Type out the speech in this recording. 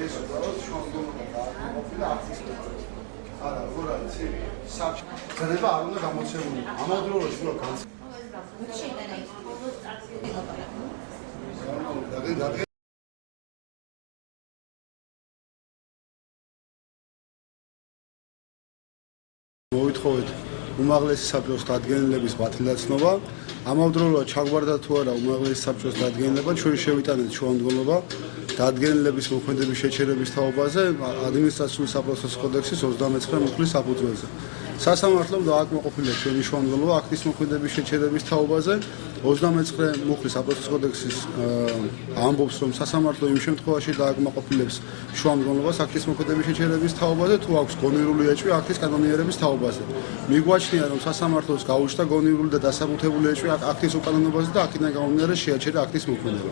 ეს უბრალოდ შუამდგომლობა დააკმაყოფილა აქტის მიღებას. არა, როგორ არის საჭი. ძნება არ უნდა გამოცემული. ამავდროულად უნდა განსხვავებული. მოვითხოვეთ უმაღლესი საბჭოს დადგენილების ბათილდაცნობა. ამავდროულად ჩაგვარდა თუ არა უმაღლესი საბჭოს დადგენილება, ჩვენ შევიტანეთ შუამდგომლობა დადგენილების მოქმედების შეჩერების თაობაზე ადმინისტრაციული საპროცესო კოდექსის 39 მუხლის საფუძველზე. სასამართლომ დააკმაყოფილა ჩვენი შუამდგომლობა აქტის მოქმედების შეჩერების თაობაზე 39 მუხლის საპროცესო კოდექსის ამბობს, რომ სასამართლო იმ შემთხვევაში დააკმაყოფილებს შუამდგომლობას აქტის მოქმედების შეჩერების თაობაზე, თუ აქვს გონივრული ეჭვი აქტის კანონიერების თაობაზე. მიგვაჩნია, რომ სასამართლოს გაუჩნდა გონივრული და დასაბუთებული ეჭვი აქტის უკანონოებაზე და აქედან გამომდინარე შეაჩერა აქტის მოქმედება.